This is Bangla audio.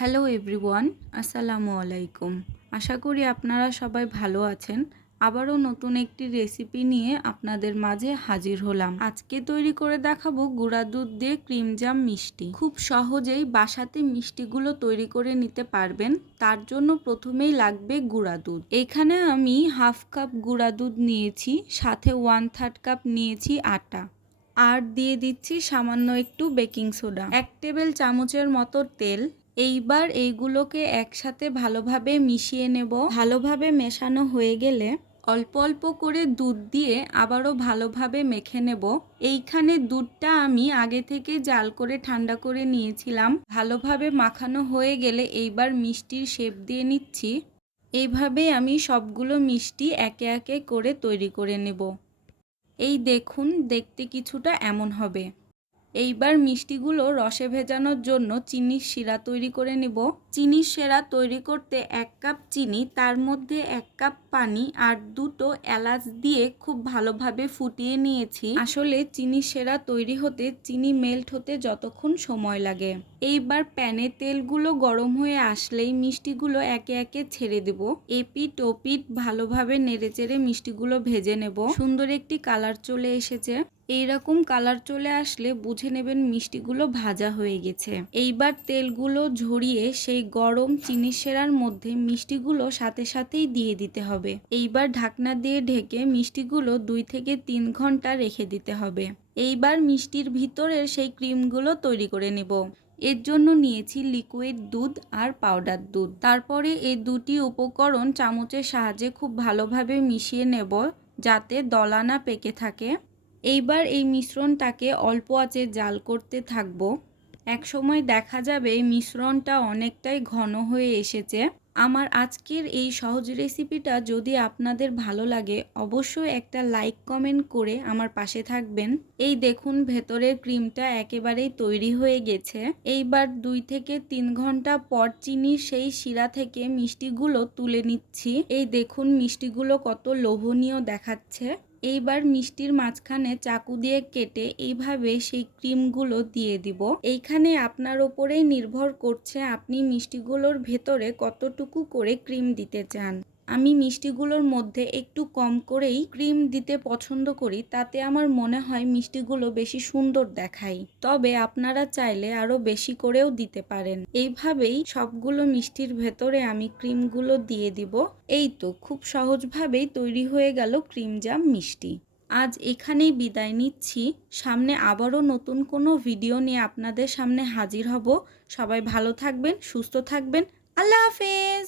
হ্যালো এভরিওয়ান আসসালামু আলাইকুম। আশা করি আপনারা সবাই ভালো আছেন। আবারও নতুন একটি রেসিপি নিয়ে আপনাদের মাঝে হাজির হলাম। আজকে তৈরি করে দেখাবো গুঁড়া দুধ দিয়ে ক্রিম জাম মিষ্টি। খুব সহজেই বাসাতে মিষ্টিগুলো তৈরি করে নিতে পারবেন। তার জন্য প্রথমেই লাগবে গুঁড়া দুধ। এখানে আমি হাফ কাপ গুঁড়া দুধ নিয়েছি, সাথে ওয়ান থার্ড কাপ নিয়েছি আটা। আর দিয়ে দিচ্ছি সামান্য একটু বেকিং সোডা এক টেবিল চামচের মতো তেল এইবার এইগুলোকে একসাথে ভালোভাবে মিশিয়ে নেব। ভালোভাবে মেশানো হয়ে গেলে অল্প অল্প করে দুধ দিয়ে আবারও ভালোভাবে মেখে নেব। এইখানে দুধটা আমি আগে থেকে জাল করে ঠান্ডা করে নিয়েছিলাম। ভালোভাবে মাখানো হয়ে গেলে এইবার মিষ্টির শেপ দিয়ে নিচ্ছি। এইভাবে আমি সবগুলো মিষ্টি একে একে করে তৈরি করে নেব। এই দেখুন, দেখতে কিছুটা এমন হবে। এইবার মিষ্টিগুলো রসে ভেজানোর জন্য চিনির শিরা তৈরি করে নেব। চিনির শিরা তৈরি করতে এক কাপ চিনি, তার মধ্যে এক কাপ পানি আর দুটো এলাচ দিয়ে খুব ভালোভাবে ফুটিয়ে নিয়েছি। আসলে চিনি সেরা তৈরি হতে চিনি মেল্ট হতে যতক্ষণ সময় লাগে। এইবার প্যানে তেলগুলো গরম হয়ে আসলেই মিষ্টিগুলো একে একে ছেড়ে দেব। এপিট ওপিট ভালোভাবে নেড়েচেড়ে মিষ্টিগুলো ভেজে নেব। সুন্দর একটি কালার চলে এসেছে। এইরকম কালার চলে আসলে বুঝে নেবেন মিষ্টিগুলো ভাজা হয়ে গেছে। এইবার তেলগুলো ঝরিয়ে সেই গরম চিনি সেরার মধ্যে মিষ্টিগুলো সাথে সাথেই দিয়ে দিতে হবে। এইবার ঢাকনা দিয়ে ঢেকে মিষ্টিগুলো দুই থেকে তিন ঘণ্টা রেখে দিতে হবে। এইবার মিষ্টির ভিতরের সেই ক্রিমগুলো তৈরি করে নেব। এর জন্য নিয়েছি লিকুইড দুধ আর পাউডার দুধ। তারপরে এই দুটি উপকরণ চামচের সাহায্যে খুব ভালোভাবে মিশিয়ে নেব যাতে দলানা পেকে থাকে। এইবার এই মিশ্রণটাকে অল্প আঁচে জাল করতে থাকব। এক সময় দেখা যাবে মিশ্রণটা অনেকটাই ঘন হয়ে এসেছে। আমার আজকের এই সহজ রেসিপিটা যদি আপনাদের ভালো লাগে, অবশ্যই একটা লাইক কমেন্ট করে আমার পাশে থাকবেন। এই দেখুন, ভেতরের ক্রিমটা একেবারেই তৈরি হয়ে গেছে। এইবার দুই থেকে তিন ঘণ্টা পর চিনির সেই শিরা থেকে মিষ্টিগুলো তুলে নিচ্ছি। এই দেখুন, মিষ্টিগুলো কত লোভনীয় দেখাচ্ছে। এইবার মিষ্টির মাঝখানে চাকু দিয়ে কেটে এইভাবে সেই ক্রিমগুলো দিয়ে দিব। এইখানে আপনার ওপরেই নির্ভর করছে আপনি মিষ্টিগুলোর ভেতরে কতটুকু করে ক্রিম দিতে চান। আমি মিষ্টিগুলোর মধ্যে একটু কম করেই ক্রিম দিতে পছন্দ করি, তাতে আমার মনে হয় মিষ্টিগুলো বেশি সুন্দর দেখায়। তবে আপনারা চাইলে আরও বেশি করেও দিতে পারেন। এইভাবেই সবগুলো মিষ্টির ভেতরে আমি ক্রিমগুলো দিয়ে দিব। এই তো, খুব সহজভাবেই তৈরি হয়ে গেল ক্রিম জাম মিষ্টি। আজ এখানেই বিদায় নিচ্ছি। সামনে আবারও নতুন কোনো ভিডিও নিয়ে আপনাদের সামনে হাজির হব। সবাই ভালো থাকবেন, সুস্থ থাকবেন। আল্লাহ হাফেজ!